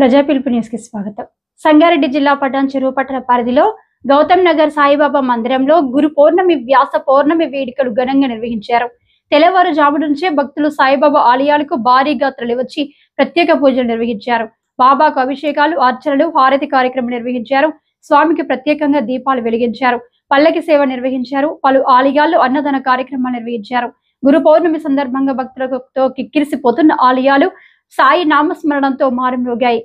ప్రజా పిలుపు న్యూస్ కి స్వాగతం. సంగారెడ్డి జిల్లా పటాన్ చెరువు పట్టణ పరిధిలో గౌతమ్ నగర్ సాయిబాబా మందిరంలో గురు పౌర్ణమి వ్యాస పౌర్ణమి వేడుకలు ఘనంగా నిర్వహించారు. తెల్లవారుజాము నుంచే భక్తులు సాయిబాబా ఆలయాలకు భారీగా తరలివచ్చి ప్రత్యేక పూజలు నిర్వహించారు. బాబాకు అభిషేకాలు, అర్చనలు, హారతి కార్యక్రమం నిర్వహించారు. స్వామికి ప్రత్యేకంగా దీపాలు వెలిగించారు. పల్లకి సేవ నిర్వహించారు. పలు ఆలయాల్లో అన్నదాన కార్యక్రమాలు నిర్వహించారు. గురు పౌర్ణమి సందర్భంగా భక్తులతో కిక్కిరిసిపోతున్న ఆలయాలు సాయి నామస్మరణంతో మారుమ్రోగాయి.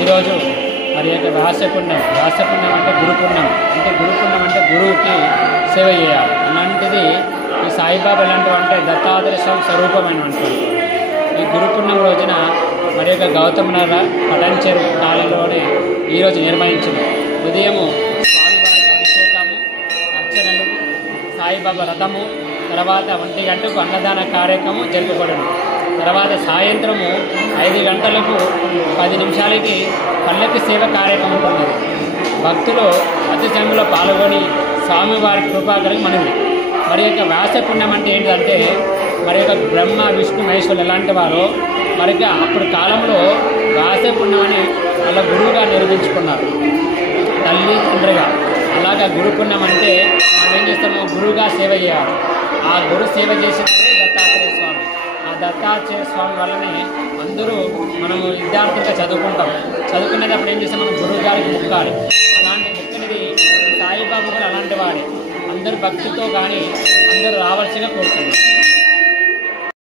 ఈరోజు మరి యొక్క రహస్యపుణ్యం అంటే గురుపుణ్యం అంటే గురువుకి సేవ చేయాలి. అలాంటిది ఈ సాయిబాబా ఎలాంటివంటే దత్తాత్రేయ స్వామి స్వరూపమైనటువంటి ఈ గురుపుణ్యం రోజున మరి యొక్క గౌతమ్ నగర్ పటాన్ చెరువు కాలంలోనే ఈరోజు నిర్వహించింది. ఉదయము స్వామివారికి అభిషేకము, అర్చనలు, సాయిబాబా రథము, తర్వాత 1 గంటకు అన్నదాన కార్యక్రమం జరపబడింది. తర్వాత సాయంత్రము 5 గంటలకు 10 నిమిషాలకి పల్లకి సేవ కార్యక్రమం ఉంటుంది. భక్తులు అతి సమయంలో పాల్గొని స్వామివారి కృపా కలిగి మనవి. మరి యొక్క వ్యాసపుణ్యం అంటే ఏంటంటే మరి యొక్క బ్రహ్మ విష్ణు మహేశ్వరులు ఎలాంటి వారో మరి అప్పుడు కాలంలో వ్యాసపుణ్యం అని వాళ్ళ గురువుగా నిర్వహించుకున్నారు, తల్లి తండ్రిగా. అలాగా గురుపుణ్యం అంటే మనం ఏం చేస్తాము, గురువుగా సేవ చేయాలి. ఆ గురు సేవ చేసినదే దత్తాత్రేయ స్వామి. ఆ దత్తాత్రేయ స్వామి వల్లనే అందరూ మనము విద్యార్థులుగా చదువుకునేటప్పుడు ఏం చేస్తాం, మనం గురువు గారికి మొక్కాలి. అలాంటి మొక్కినది సాయిబాబు కూడా అలాంటి వాడే. అందరూ భక్తితో కానీ అందరూ రావాల్సిగా కోరుతున్నారు.